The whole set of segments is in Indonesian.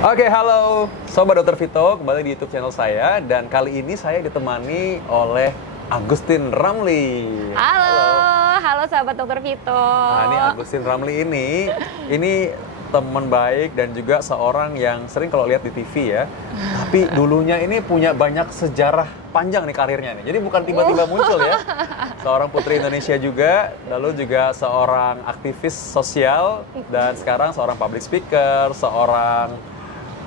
Oke, halo Sobat Dr. Vito, kembali di YouTube channel saya. Dan kali ini saya ditemani oleh Agustin Ramli. Halo sahabat Dr. Vito. Nah, ini Agustin Ramli ini teman baik dan juga seorang yang sering kalau lihat di TV ya. Tapi dulunya ini punya banyak sejarah panjang nih karirnya nih. Jadi bukan tiba-tiba muncul ya. Seorang putri Indonesia juga, lalu juga seorang aktivis sosial, dan sekarang seorang public speaker, seorang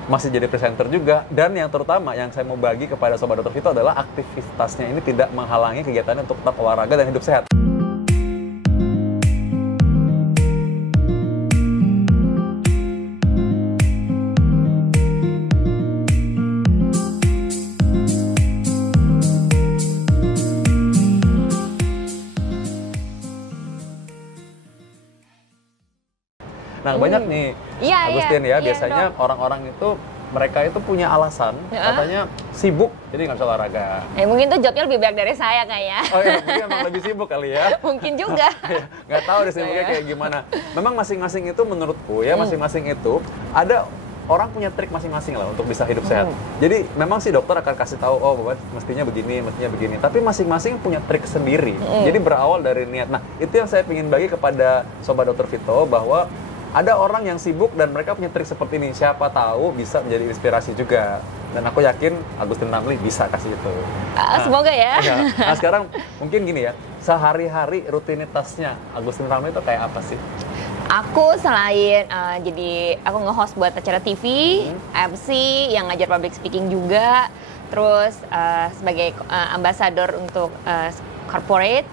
masih jadi presenter juga. Dan yang terutama yang saya mau bagi kepada Sobat Dr. Vito adalah aktivitasnya ini tidak menghalangi kegiatannya untuk tetap olahraga dan hidup sehat. Nah, banyak nih, Agustin ya, biasanya orang-orang itu, mereka itu punya alasan, katanya sibuk, jadi nggak bisa olahraga. Mungkin tuh jobnya lebih banyak dari saya kayaknya. Oh iya, mungkin emang lebih sibuk kali ya. Mungkin juga. Nggak tahu deh sibuknya kayak gimana. Memang masing-masing itu menurutku ya, masing-masing itu ada orang punya trik masing-masing lah untuk bisa hidup sehat. Jadi memang sih dokter akan kasih tahu, oh bahwa mestinya begini, mestinya begini. Tapi masing-masing punya trik sendiri. Jadi berawal dari niat. Nah, itu yang saya ingin bagi kepada Sobat Dr. Vito, bahwa ada orang yang sibuk dan mereka punya trik seperti ini. Siapa tahu bisa menjadi inspirasi juga. Dan aku yakin Agustin Ramli bisa kasih itu. Semoga ya. Nah, sekarang mungkin gini ya, sehari-hari rutinitasnya Agustin Ramli itu kayak apa sih? Aku selain jadi aku nge-host buat acara TV, MC yang ngajar public speaking juga, terus sebagai ambasador untuk corporate,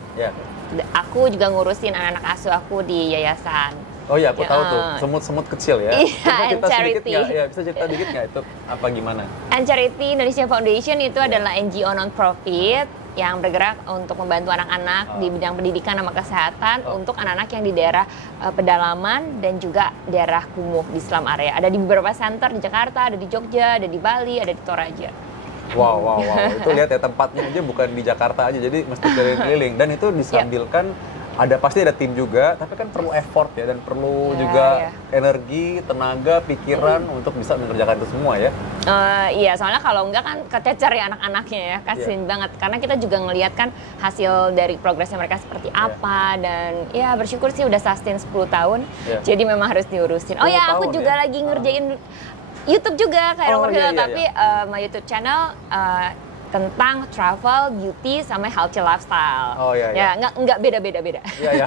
aku juga ngurusin anak-anak asuh aku di yayasan. Oh iya, aku tahu tuh, semut-semut kecil ya. Iya, charity. Bisa cerita dikit nggak itu apa gimana? And Charity Indonesia Foundation itu adalah NGO non-profit yang bergerak untuk membantu anak-anak di bidang pendidikan sama kesehatan untuk anak-anak yang di daerah pedalaman dan juga daerah kumuh di slum area. Ada di beberapa center di Jakarta, ada di Jogja, ada di Bali, ada di Toraja. Wow. Itu lihat ya, tempatnya aja bukan di Jakarta aja, jadi mesti keliling-keliling. Dan itu disambilkan, pasti ada tim juga, tapi kan perlu effort ya, dan perlu juga energi, tenaga, pikiran untuk bisa mengerjakan itu semua ya. Iya, soalnya kalau enggak kan kececer ya anak-anaknya ya, kasian banget. Karena kita juga ngelihat kan hasil dari progresnya mereka seperti apa, dan ya bersyukur sih udah sustain 10 tahun, jadi memang harus diurusin. Oh ya, aku juga lagi ngerjain YouTube juga kayak Dr. Vito, tapi my YouTube channel tentang travel, beauty, sama healthy lifestyle. Oh iya. Ya, nggak beda. Iya.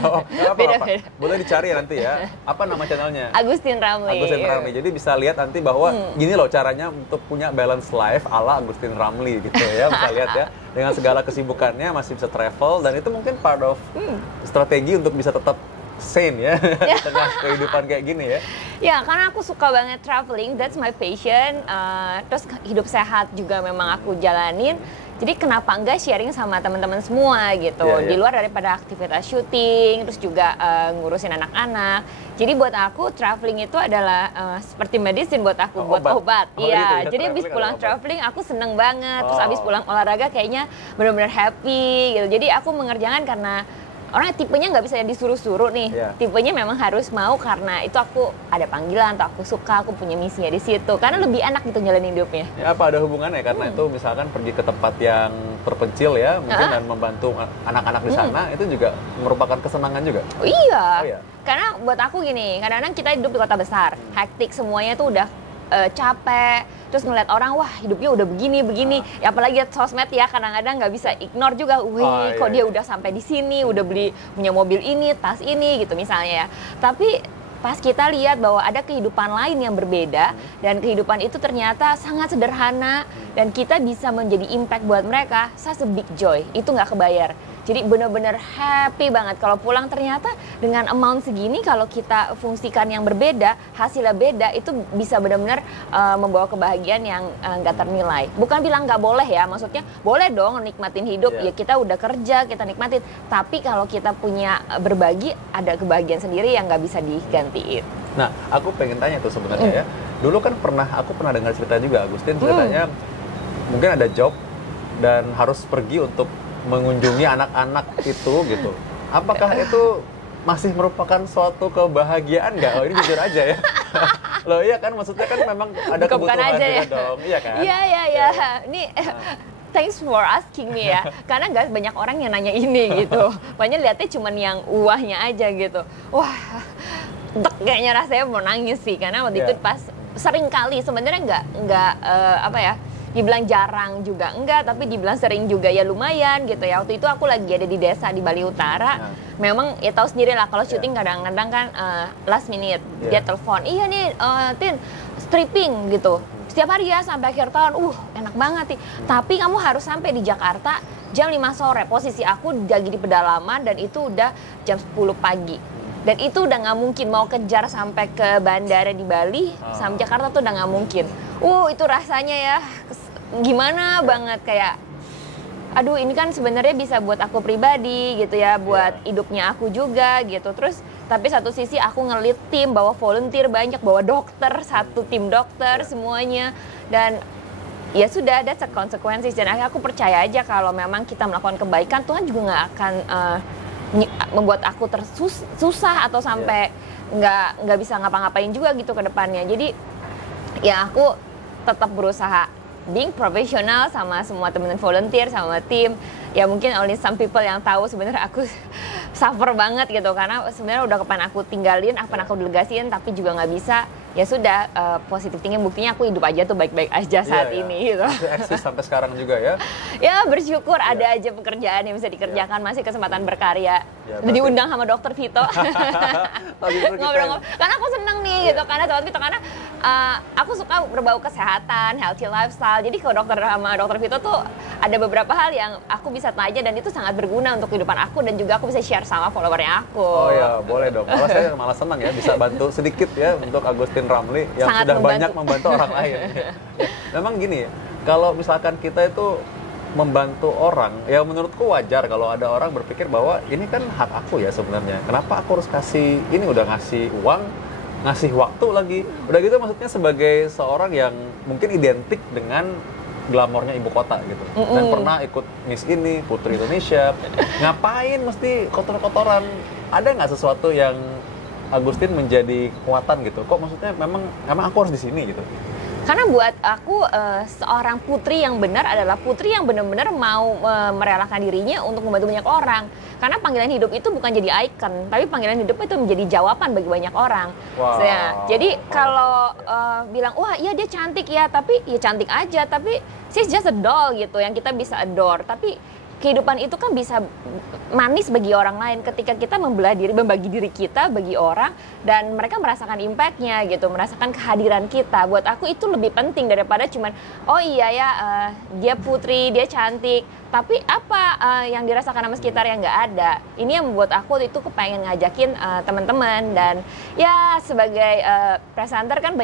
Beda. Boleh dicari nanti ya. Apa nama channelnya? Agustin Ramli. Agustin Ramli. Jadi bisa lihat nanti bahwa gini loh caranya untuk punya balance life ala Agustin Ramli gitu ya. Bisa lihat ya. Dengan segala kesibukannya masih bisa travel, dan itu mungkin part of strategi untuk bisa tetap sane ya di tengah kehidupan kayak gini ya. Ya, karena aku suka banget traveling, that's my passion. Terus hidup sehat juga memang aku jalanin. Jadi kenapa enggak sharing sama teman-teman semua gitu. Di luar daripada aktivitas syuting, terus juga ngurusin anak-anak. Jadi buat aku traveling itu adalah seperti medicine buat aku, buat obat. Iya, jadi habis pulang traveling aku seneng banget. Terus habis pulang olahraga kayaknya benar-benar happy gitu. Jadi aku mengerjakan karena orangnya tipenya nggak bisa disuruh-suruh nih, tipenya memang harus mau karena itu aku ada panggilan atau aku suka, aku punya misinya di situ, karena lebih enak gitu jalanin hidupnya. Ya, apa ada hubungannya karena itu misalkan pergi ke tempat yang terpencil ya, mungkin dan membantu anak-anak di sana itu juga merupakan kesenangan juga. Oh iya, karena buat aku gini, kadang-kadang kita hidup di kota besar, hektik semuanya tuh udah capek, terus ngeliat orang, wah hidupnya udah begini, ya apalagi sosmed ya, kadang-kadang nggak bisa ignore juga, kok dia udah sampai di sini, udah punya mobil ini, tas ini gitu misalnya ya. Tapi pas kita lihat bahwa ada kehidupan lain yang berbeda, dan kehidupan itu ternyata sangat sederhana, dan kita bisa menjadi impact buat mereka, such a big joy, itu nggak kebayar. Jadi benar-benar happy banget kalau pulang ternyata dengan amount segini, kalau kita fungsikan yang berbeda, hasilnya beda, itu bisa benar-benar membawa kebahagiaan yang nggak ternilai. Bukan bilang nggak boleh ya, maksudnya boleh dong nikmatin hidup, ya kita udah kerja, kita nikmatin. Tapi kalau kita punya berbagi, ada kebahagiaan sendiri yang nggak bisa digantiin. Nah, aku pengen tanya tuh sebenarnya ya. Dulu kan aku pernah dengar cerita juga, Agustin, ceritanya mungkin ada job dan harus pergi untuk mengunjungi anak-anak itu gitu. Apakah itu masih merupakan suatu kebahagiaan nggak? Oh, ini jujur aja ya. Loh iya kan, maksudnya kan memang ada Bukan kebutuhan aja juga ya. dong, iya kan? Iya. Ini thanks for asking me ya. Karena nggak banyak orang yang nanya ini gitu. Banyak lihatnya cuman yang uahnya aja gitu. Wah, kayaknya rasanya mau nangis sih. Karena waktu itu pas sering kali sebenarnya nggak apa ya, dibilang jarang juga enggak, tapi dibilang sering juga ya lumayan gitu ya. Waktu itu aku lagi ada di desa di Bali Utara. Memang ya tahu sendiri lah kalau syuting kadang-kadang kan last minute dia telepon, iya nih Tin stripping gitu. Setiap hari ya sampai akhir tahun, enak banget nih. Tapi kamu harus sampai di Jakarta jam 5 sore. Posisi aku lagi di pedalaman dan itu udah jam 10 pagi. Dan itu udah nggak mungkin mau kejar sampai ke bandara di Bali, sampai Jakarta tuh udah nggak mungkin. Itu rasanya ya gimana banget, kayak aduh ini kan sebenarnya bisa buat aku pribadi gitu ya, buat hidupnya aku juga gitu. Terus tapi satu sisi aku ngelit tim, bawa volunteer banyak, bawa dokter, satu tim dokter semuanya, dan ya sudah ada konsekuensi. Dan akhirnya aku percaya aja kalau memang kita melakukan kebaikan, Tuhan juga nggak akan membuat aku susah atau sampai nggak bisa ngapa-ngapain juga gitu ke depannya. Jadi ya aku tetap berusaha being profesional sama semua teman-teman volunteer sama tim. Ya mungkin only some people yang tahu sebenarnya aku suffer banget gitu, karena sebenarnya udah kepan aku tinggalin, apa aku delegasiin, tapi juga nggak bisa. Ya sudah, positif tinggi, buktinya aku hidup aja tuh baik-baik aja saat ini gitu. Masih eksis sampai sekarang juga ya. Ya bersyukur ada aja pekerjaan yang bisa dikerjakan, masih kesempatan berkarya. Diundang sama Dokter Vito. Ngobrol-ngobrol. Karena aku seneng nih gitu, karena Dokter Vito, karena aku suka berbau kesehatan, healthy lifestyle. Jadi kalau Dokter Vito tuh ada beberapa hal yang aku bisa tanya dan itu sangat berguna untuk kehidupan aku, dan juga aku bisa share sama followernya aku. Oh ya, boleh dong. Malah saya malah senang ya bisa bantu sedikit ya untuk Agustin Ramli yang sangat sudah membantu. banyak membantu orang lain. Memang gini ya, kalau misalkan kita itu membantu orang, ya menurutku wajar kalau ada orang berpikir bahwa ini kan hak aku ya sebenarnya. Kenapa aku harus kasih, ini udah ngasih uang, ngasih waktu lagi. Udah gitu maksudnya sebagai seorang yang mungkin identik dengan glamornya ibu kota gitu. Dan pernah ikut Miss ini, Putri Indonesia. Ngapain mesti kotor-kotoran? Ada nggak sesuatu yang Agustin menjadi kekuatan gitu? Kok maksudnya memang aku harus di sini gitu? Karena buat aku seorang putri yang benar adalah putri yang benar-benar mau merelakan dirinya untuk membantu banyak orang. Karena panggilan hidup itu bukan jadi icon, tapi panggilan hidup itu menjadi jawaban bagi banyak orang. Wow. Jadi kalau bilang, wah iya dia cantik ya, tapi ya cantik aja, tapi she's just a doll gitu yang kita bisa adore. Tapi kehidupan itu kan bisa manis bagi orang lain ketika kita membagi diri kita bagi orang, dan mereka merasakan impact-nya gitu, merasakan kehadiran kita. Buat aku itu lebih penting daripada cuman oh iya ya dia putri, dia cantik, tapi apa yang dirasakan sama sekitar yang nggak ada. Ini yang membuat aku itu kepengen ngajakin teman-teman, dan ya sebagai presenter kan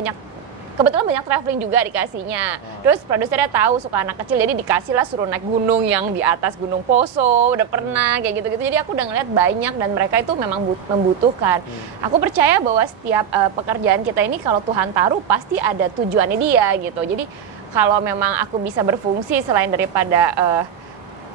kebetulan banyak traveling juga dikasihnya. Terus produsernya tahu suka anak kecil, jadi dikasihlah suruh naik gunung yang di atas Gunung Poso, udah pernah kayak gitu-gitu. Jadi aku udah ngeliat banyak dan mereka itu memang membutuhkan. Aku percaya bahwa setiap pekerjaan kita ini kalau Tuhan taruh pasti ada tujuannya dia gitu. Jadi kalau memang aku bisa berfungsi selain daripada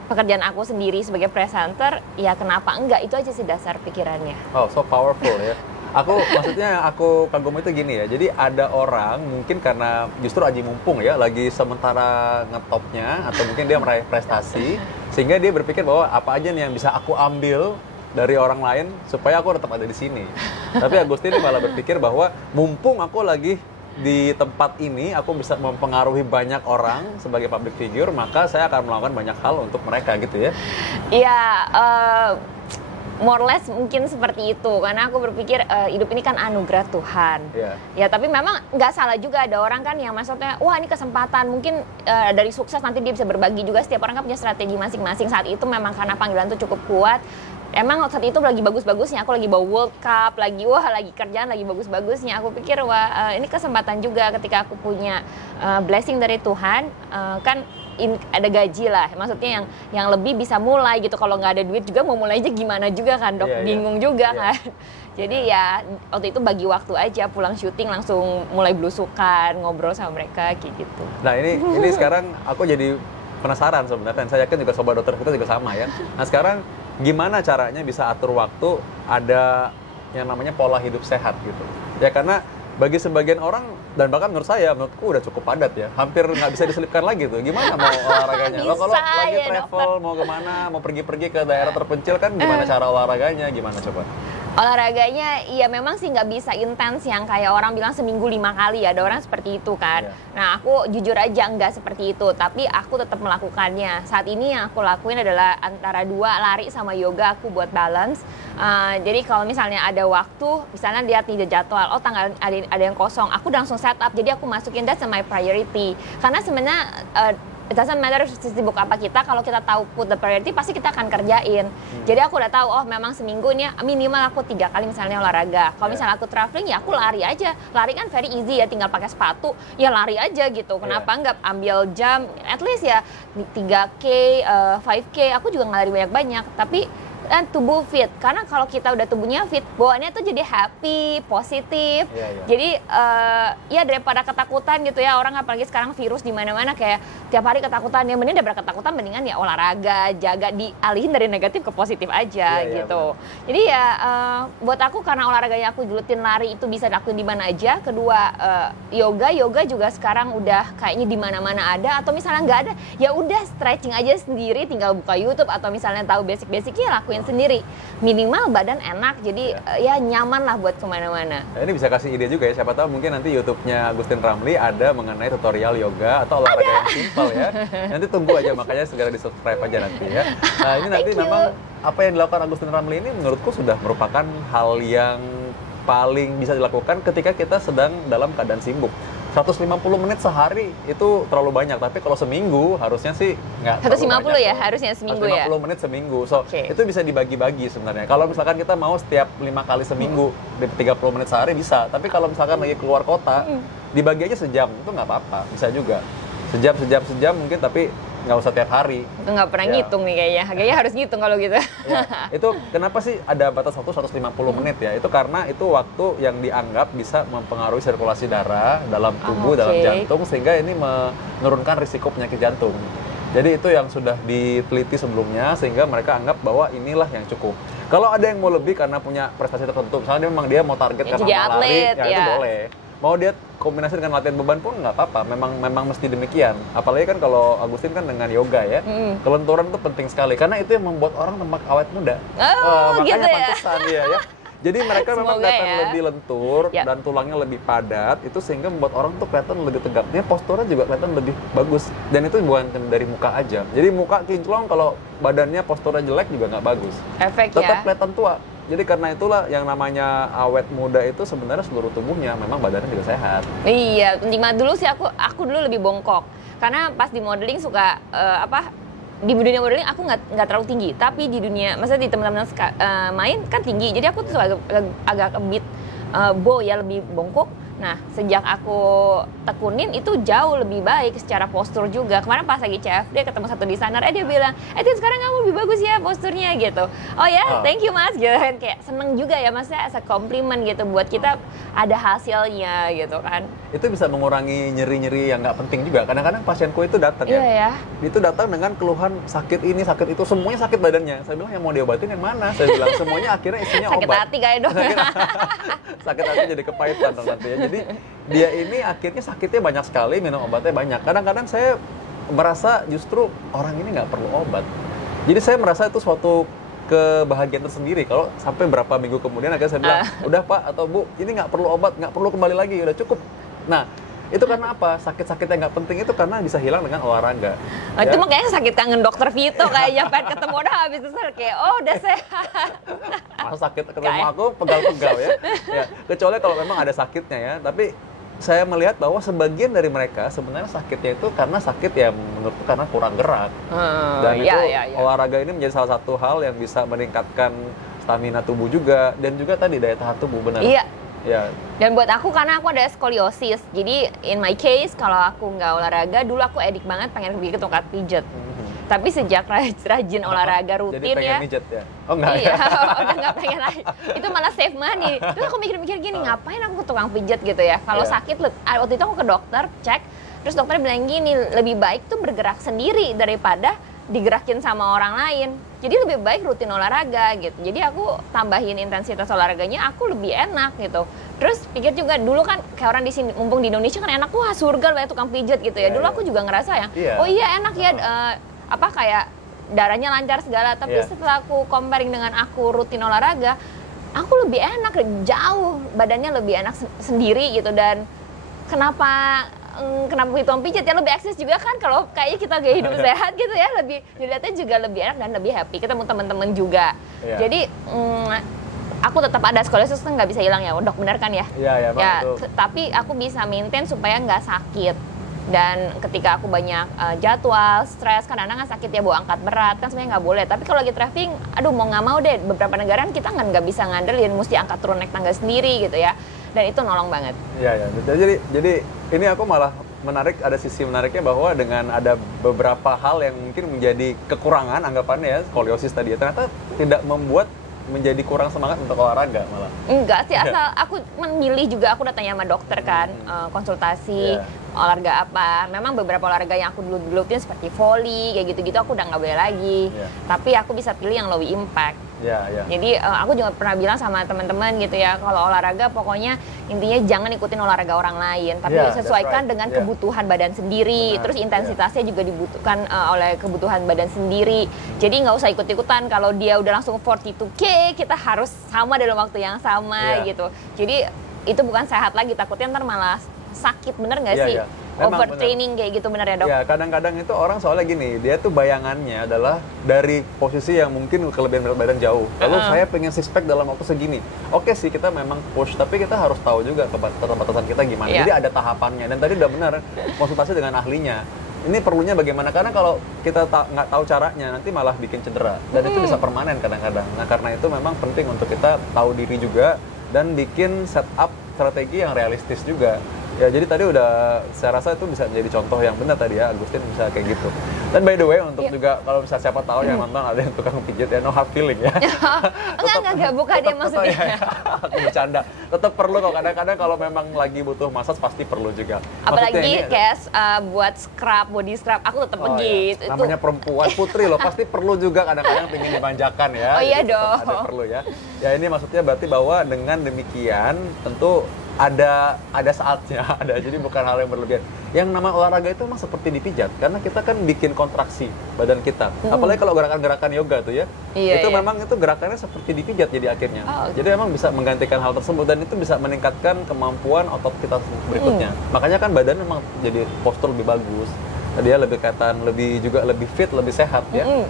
pekerjaan aku sendiri sebagai presenter, ya kenapa enggak? Itu aja sih dasar pikirannya. Oh, so powerful ya. Aku kagum itu gini ya. Jadi ada orang mungkin karena justru aji mumpung ya, lagi sementara ngetopnya atau mungkin dia meraih prestasi, sehingga dia berpikir bahwa apa aja nih yang bisa aku ambil dari orang lain supaya aku tetap ada di sini. Tapi Agustin malah berpikir bahwa mumpung aku lagi di tempat ini, aku bisa mempengaruhi banyak orang sebagai public figure, maka saya akan melakukan banyak hal untuk mereka gitu ya. Iya, more or less mungkin seperti itu, karena aku berpikir hidup ini kan anugerah Tuhan. Ya tapi memang nggak salah juga, ada orang kan yang maksudnya wah ini kesempatan, mungkin dari sukses nanti dia bisa berbagi juga. Setiap orang kan punya strategi masing-masing. Saat itu memang karena panggilan itu cukup kuat, emang saat itu lagi bagus-bagusnya, aku lagi bawa World Cup, lagi kerjaan lagi bagus-bagusnya. Aku pikir wah ini kesempatan juga ketika aku punya blessing dari Tuhan, kan ada gaji lah, maksudnya yang lebih bisa mulai gitu. Kalau nggak ada duit juga mau mulai aja gimana juga kan dok, bingung juga kan. Jadi ya waktu itu bagi waktu aja, pulang syuting langsung mulai belusukan, ngobrol sama mereka kayak gitu. Nah ini sekarang aku jadi penasaran sebenarnya, dan saya yakin juga sobat dokter kita juga sama ya. Nah sekarang gimana caranya bisa atur waktu, ada yang namanya pola hidup sehat gitu ya, karena bagi sebagian orang dan bahkan menurutku udah cukup padat ya, hampir nggak bisa diselipkan lagi tuh. Gimana mau olahraganya? Lo kalau Bisa lagi ya, travel mau kemana, mau pergi-pergi ke daerah terpencil kan gimana cara olahraganya? Gimana coba? Olahraganya, ya memang sih nggak bisa intens yang kayak orang bilang seminggu 5 kali, ada orang seperti itu kan. Iya. Nah aku jujur aja nggak seperti itu, tapi aku tetap melakukannya. Saat ini yang aku lakuin adalah antara 2, lari sama yoga aku buat balance. Jadi kalau misalnya ada waktu, misalnya lihat nih jadwal, oh tanggal ada yang kosong, aku langsung set up, jadi aku masukin that's my priority. Karena sebenarnya it doesn't matter sibuk apa kita, kalau kita tahu put the priority pasti kita akan kerjain. Jadi aku udah tahu, oh memang seminggu ini minimal aku 3 kali misalnya olahraga. Kalau misalnya aku traveling ya aku lari aja. Lari kan very easy ya, tinggal pakai sepatu, ya lari aja gitu. Kenapa nggak ambil jam, at least ya 3K, 5K, aku juga nggak lari banyak-banyak. Tapi dan tubuh fit, karena kalau kita udah tubuhnya fit, bawaannya tuh jadi happy, positif. Jadi ya daripada ketakutan gitu ya, orang apalagi sekarang virus di mana-mana kayak tiap hari ketakutan, ya mending daripada ketakutan mendingan ya olahraga, jaga dialihin dari negatif ke positif aja gitu. Jadi ya buat aku karena olahraganya aku rutin lari itu bisa dilakuin di mana aja. Kedua yoga juga sekarang udah kayaknya di mana-mana ada, atau misalnya nggak ada ya udah stretching aja sendiri, tinggal buka YouTube atau misalnya tahu basic-basicnya lakuin sendiri, minimal badan enak, jadi ya nyaman lah buat kemana-mana. Nah, ini bisa kasih ide juga ya, siapa tahu mungkin nanti YouTube-nya Agustin Ramli ada mengenai tutorial yoga atau olahraga yang simpel ya. Nanti tunggu aja, makanya segera di-subscribe aja nanti ya. Nah ini nanti memang apa yang dilakukan Agustin Ramli ini menurutku sudah merupakan hal yang paling bisa dilakukan ketika kita sedang dalam keadaan sibuk. 150 menit sehari itu terlalu banyak, tapi kalau seminggu harusnya sih nggak 150 ya, harusnya seminggu 150 ya? 150 menit seminggu, so itu bisa dibagi-bagi sebenarnya. Kalau misalkan kita mau setiap 5 kali seminggu, 30 menit sehari bisa, tapi kalau misalkan lagi keluar kota, dibagi aja sejam, itu nggak apa-apa, bisa juga. Sejam mungkin, tapi nggak usah tiap hari. Itu nggak pernah ngitung nih kayaknya harus ngitung kalau gitu. Ya, itu kenapa sih ada batas waktu 150 menit ya? Itu karena itu waktu yang dianggap bisa mempengaruhi sirkulasi darah dalam tubuh, dalam jantung, sehingga ini menurunkan risiko penyakit jantung. Jadi itu yang sudah diteliti sebelumnya, sehingga mereka anggap bahwa inilah yang cukup. Kalau ada yang mau lebih karena punya prestasi tertentu, misalnya memang dia mau target karena mau lari, ya itu boleh. Mau dia kombinasi dengan latihan beban pun nggak apa-apa, memang mesti demikian. Apalagi kan kalau Agustin kan dengan yoga ya, kelenturan itu penting sekali karena itu yang membuat orang tampak awet muda. Makanya gitu ya? Pantesan ya. Jadi mereka memang kelihatan lebih lentur dan tulangnya lebih padat, itu sehingga membuat orang tuh kelihatan lebih tegap. Dia posturnya juga kelihatan lebih bagus, dan itu bukan dari muka aja. Jadi muka kinclong kalau badannya posturnya jelek juga nggak bagus. Tetap kelihatan tua. Jadi karena itulah yang namanya awet muda itu sebenarnya seluruh tubuhnya, memang badannya juga sehat. Iya, dulu sih aku dulu lebih bongkok. Karena pas di modeling suka di dunia modeling aku nggak terlalu tinggi, tapi di dunia, maksudnya di teman-teman main kan tinggi. Jadi aku tuh agak a bit bow ya, lebih bongkok. Nah, sejak aku tekunin itu jauh lebih baik secara postur juga. Kemarin pas lagi CFD ketemu satu desainer, dia bilang, Tin sekarang kamu lebih bagus ya posturnya gitu. Oh ya, thank you mas, gitu kan. Kayak seneng juga ya maksudnya as a compliment gitu, buat kita ada hasilnya gitu kan. Itu bisa mengurangi nyeri-nyeri yang nggak penting juga. Kadang-kadang pasienku itu datang itu datang dengan keluhan sakit ini, sakit itu, semuanya sakit badannya. Saya bilang yang mau diobatin yang mana? Saya bilang semuanya akhirnya isinya obat. Sakit hati kayak dong. Sakit hati jadi kepahitan nanti ya. Jadi dia ini akhirnya sakitnya banyak sekali, minum obatnya banyak. Kadang-kadang saya merasa justru orang ini nggak perlu obat. Jadi saya merasa itu suatu kebahagiaan tersendiri kalau sampai berapa minggu kemudian akhirnya saya bilang, udah Pak atau Bu, ini nggak perlu obat, nggak perlu kembali lagi, udah cukup. Nah, itu karena apa? Sakit-sakit yang nggak penting itu karena bisa hilang dengan olahraga. Itu mah kayaknya sakit kangen dokter Vito kayaknya, pengen ketemu udah habis itu kayak udah sehat. Masa sakit ketemu aku pegal-pegal ya. Kecuali kalau memang ada sakitnya ya. Tapi saya melihat bahwa sebagian dari mereka sebenarnya sakitnya itu karena sakit ya menurutku karena kurang gerak. Dan itu olahraga ini menjadi salah satu hal yang bisa meningkatkan stamina tubuh juga, dan juga tadi daya tahan tubuh, benar. Iya. Ya. Dan buat aku karena aku ada skoliosis, jadi in my case kalau aku nggak olahraga, dulu aku edik banget pengen pergi ke tempat pijat. Tapi sejak rajin olahraga rutin jadi pengen mijet ya? Oh enggak iya, udah nggak pengen lagi. Itu malah save money. Terus aku mikir-mikir gini, ngapain aku ke tukang pijat gitu ya? Kalau sakit, waktu itu aku ke dokter, cek, terus dokter bilang gini, lebih baik tuh bergerak sendiri daripada digerakin sama orang lain. Jadi lebih baik rutin olahraga gitu. Jadi aku tambahin intensitas olahraganya, aku lebih enak gitu. Terus pikir juga dulu kan kayak orang di sini, mumpung di Indonesia kan enak, wah surga banyak tukang pijat gitu ya. Dulu aku juga ngerasa ya, oh iya enak ya, kayak darahnya lancar segala. Tapi setelah aku comparing dengan aku rutin olahraga, aku lebih enak, jauh badannya lebih enak sendiri gitu. Dan kenapa tukang pijat ya, lebih eksis juga kan, kalau kayaknya kita gaya hidup sehat gitu ya, lebih dilihatnya juga lebih enak dan lebih happy, ketemu teman-teman juga. Jadi aku tetap ada skoliosis, kan nggak bisa hilang ya, Dok, benar kan ya? Iya, Tapi aku bisa maintain supaya nggak sakit. Dan ketika aku banyak jadwal, stres, kadang-kadang sakit ya, bawa angkat berat, kan sebenarnya nggak boleh. Tapi kalau lagi traveling, aduh mau nggak mau deh, beberapa negara kita nggak bisa ngandelin, mesti angkat turun naik tangga sendiri gitu ya. Dan itu nolong banget. Iya. Jadi ini aku malah menarik, ada sisi menariknya bahwa dengan ada beberapa hal yang mungkin menjadi kekurangan anggapannya ya, skoliosis tadi ya, ternyata tidak membuat menjadi kurang semangat untuk olahraga malah. Enggak sih, asal aku memilih juga, aku udah tanya sama dokter kan, konsultasi olahraga apa. Memang beberapa olahraga yang aku dulu seperti volley kayak gitu-gitu aku udah nggak boleh lagi. Tapi aku bisa pilih yang low impact. Jadi aku juga pernah bilang sama teman-teman gitu ya, kalau olahraga pokoknya intinya jangan ikutin olahraga orang lain, tapi sesuaikan dengan kebutuhan badan sendiri. Terus intensitasnya juga dibutuhkan oleh kebutuhan badan sendiri. Jadi nggak usah ikut-ikutan, kalau dia udah langsung 42K, kita harus sama dalam waktu yang sama gitu. Jadi itu bukan sehat lagi, takutnya ntar malah sakit, bener nggak sih? Overtraining kayak gitu, bener ya, Dok? Ya, kadang-kadang itu orang soalnya gini, dia tuh bayangannya adalah dari posisi yang mungkin kelebihan berat badan jauh. Lalu saya pengen six pack dalam waktu segini. Oke sih, kita memang push, tapi kita harus tahu juga keterbatasan kita gimana. Jadi ada tahapannya, dan tadi udah benar, konsultasi dengan ahlinya. Ini perlunya bagaimana, karena kalau kita nggak tahu caranya, nanti malah bikin cedera. Dan itu bisa permanen kadang-kadang. Nah, karena itu memang penting untuk kita tahu diri juga, dan bikin setup strategi yang realistis juga. Ya, jadi tadi udah, saya rasa itu bisa menjadi contoh yang benar tadi ya, Agustin bisa kayak gitu. Dan by the way, untuk juga kalau misalnya siapa tahu yang nonton ada yang tukang pijat ya, no hard feeling ya. enggak, bukan dia maksudnya. Aku bercanda. Tetap perlu kok, kadang-kadang kalau memang lagi butuh massage pasti perlu juga. Apalagi kayak buat scrub, body scrub, aku tetap pergi. Ya. Namanya perempuan putri loh, pasti perlu juga kadang-kadang pengen dimanjakan ya. Oh iya dong. Ada perlu ya. Ya, ini maksudnya berarti bahwa dengan demikian tentu ada saatnya, jadi bukan hal yang berlebihan. Yang nama olahraga itu memang seperti dipijat, karena kita kan bikin kontraksi badan kita. Apalagi kalau gerakan-gerakan yoga tuh ya, itu memang itu gerakannya seperti dipijat jadi akhirnya. Jadi memang bisa menggantikan hal tersebut, dan itu bisa meningkatkan kemampuan otot kita berikutnya. Makanya kan badan memang jadi postur lebih bagus, dia lebih kelihatan, lebih fit, lebih sehat ya.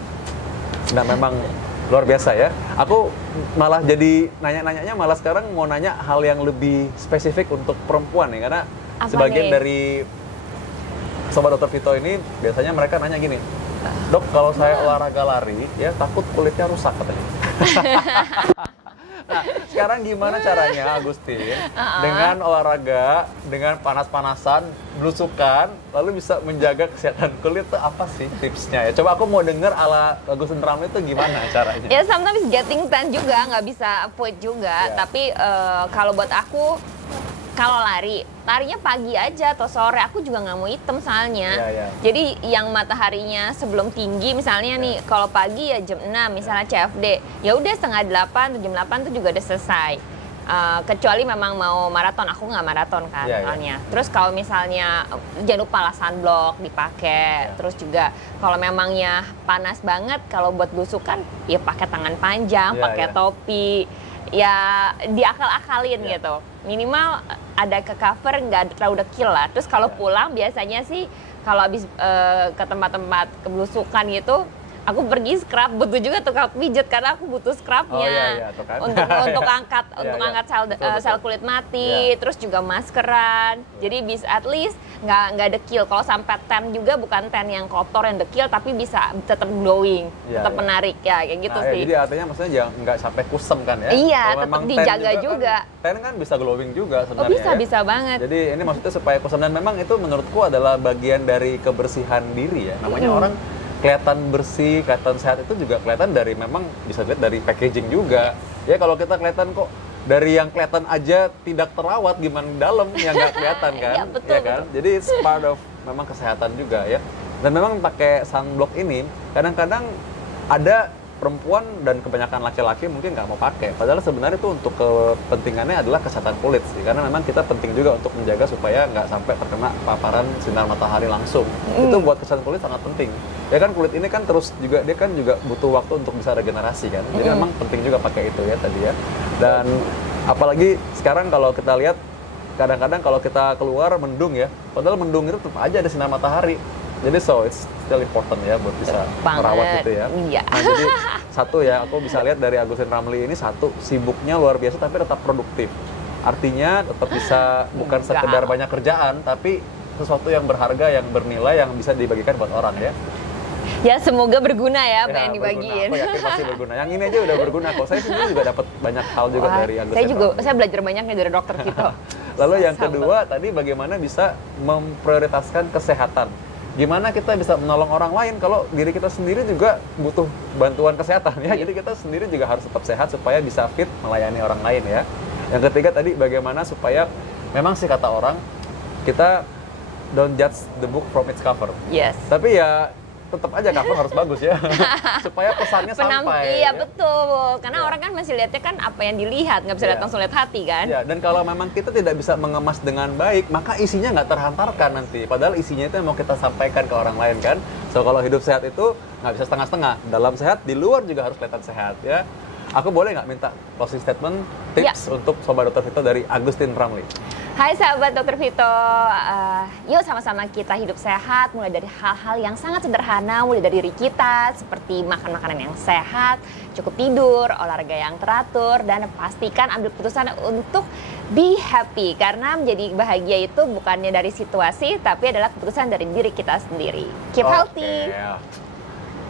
Nah, memang luar biasa ya. Aku malah jadi nanya-nanyanya malah sekarang mau nanya hal yang lebih spesifik untuk perempuan nih, karena sebagian dari sobat Dr. Vito ini biasanya mereka nanya gini, Dok, kalau saya olahraga lari ya takut kulitnya rusak katanya. Nah, sekarang gimana caranya Agustin dengan olahraga, dengan panas-panasan, belusukan, lalu bisa menjaga kesehatan kulit tuh apa sih tipsnya ya? Coba aku mau denger ala Agustin Ramli itu gimana caranya? Ya, sometimes getting tan juga, nggak bisa avoid juga. Tapi kalau buat aku, kalau larinya pagi aja atau sore, aku juga nggak mau hitam soalnya. Jadi yang mataharinya sebelum tinggi misalnya nih, kalau pagi ya jam 6 misalnya CFD, ya udah setengah 8 atau jam 8 tuh juga udah selesai. Kecuali memang mau maraton, aku nggak maraton kan soalnya. Terus kalau misalnya jangan lupa lah sunblock dipakai. Terus juga kalau memangnya panas banget, kalau buat belusukan ya pakai tangan panjang, pakai topi. Ya diakal-akalin gitu, minimal ada ke cover, nggak terlalu dekil lah. Terus kalau pulang biasanya sih kalau habis ke tempat-tempat kebelusukan gitu, aku pergi scrub, butuh juga tukang pijat karena aku butuh scrubnya untuk angkat sel kulit mati, terus juga maskeran. Jadi bisa at least nggak dekil. Kalau sampai tan juga bukan tan yang kotor yang dekil, tapi bisa tetap glowing, tetap menarik ya kayak gitu sih. Jadi artinya maksudnya jangan nggak sampai kusem kan ya? Iya, tetap dijaga juga. Tan kan bisa glowing juga sebenarnya. Bisa banget. Jadi ini maksudnya supaya kusem, dan memang itu menurutku adalah bagian dari kebersihan diri ya. Namanya orang kelihatan bersih, kelihatan sehat itu juga kelihatan dari, memang bisa dilihat dari packaging juga. Ya kalau kita kelihatan kok dari yang kelihatan aja tidak terawat, gimana dalam yang nggak kelihatan kan? Ya, betul. Jadi it's part of memang kesehatan juga ya. Dan memang pakai sunblock ini kadang-kadang ada perempuan dan kebanyakan laki-laki mungkin nggak mau pakai. Padahal sebenarnya itu untuk kepentingannya adalah kesehatan kulit sih. Karena memang kita penting juga untuk menjaga supaya nggak sampai terkena paparan sinar matahari langsung. Itu buat kesehatan kulit sangat penting. Ya kan kulit ini kan terus juga dia kan juga butuh waktu untuk bisa regenerasi kan. Jadi memang penting juga pakai itu ya tadi ya. Dan apalagi sekarang kalau kita lihat kadang-kadang kalau kita keluar mendung ya. Padahal mendung itu tetap aja ada sinar matahari. Jadi so it's still important ya buat bisa merawat itu ya. Iya. Nah jadi satu ya, aku bisa lihat dari Agustin Ramli ini satu, sibuknya luar biasa tapi tetap produktif. Artinya tetap bisa bukan sekedar banyak kerjaan, tapi sesuatu yang berharga, yang bernilai, yang bisa dibagikan buat orang ya. Ya semoga berguna ya apa yang dibagiin. Aku yakin pasti berguna. Yang ini aja udah berguna kok. Saya sendiri juga dapat banyak hal juga dari Agustin Ramli. Saya belajar banyak nih dari dokter Vito. Lalu yang kedua tadi bagaimana bisa memprioritaskan kesehatan. Gimana kita bisa menolong orang lain kalau diri kita sendiri juga butuh bantuan kesehatan ya. Jadi kita sendiri juga harus tetap sehat supaya bisa fit melayani orang lain ya. Yang ketiga tadi bagaimana supaya memang sih kata orang kita don't judge the book from its cover. Yes. Tapi ya tetap aja cover harus bagus ya. Supaya pesannya sampai. Iya ya. Betul. Karena orang kan masih lihatnya kan apa yang dilihat, nggak bisa lihat langsung lihat hati kan. Ya, dan kalau memang kita tidak bisa mengemas dengan baik, maka isinya nggak terhantarkan nanti. Padahal isinya itu yang mau kita sampaikan ke orang lain kan. So kalau hidup sehat itu nggak bisa setengah-setengah. Dalam sehat, di luar juga harus kelihatan sehat ya. Aku boleh nggak minta closing statement, tips untuk Sobat Dr. Vito dari Agustin Ramli? Hai sahabat Dr. Vito, yuk sama-sama kita hidup sehat mulai dari hal-hal yang sangat sederhana, mulai dari diri kita seperti makan makanan yang sehat, cukup tidur, olahraga yang teratur, dan pastikan ambil keputusan untuk be happy karena menjadi bahagia itu bukannya dari situasi tapi adalah keputusan dari diri kita sendiri. Keep healthy.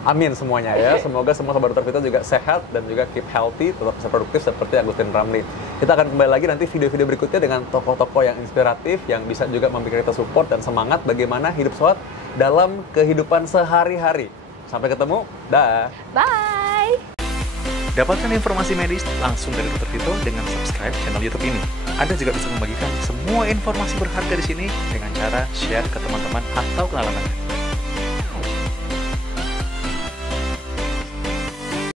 Amin semuanya ya. Semoga semua Sobat Dr. Vito juga sehat dan juga keep healthy, tetap bisa produktif seperti Agustin Ramli. Kita akan kembali lagi nanti video-video berikutnya dengan tokoh-tokoh yang inspiratif, yang bisa juga memberikan kita support dan semangat bagaimana hidup sehat dalam kehidupan sehari-hari. Sampai ketemu, dah. Bye. Dapatkan informasi medis langsung dari Dr. Vito dengan subscribe channel YouTube ini. Anda juga bisa membagikan semua informasi berharga di sini dengan cara share ke teman-teman atau kenalan Anda.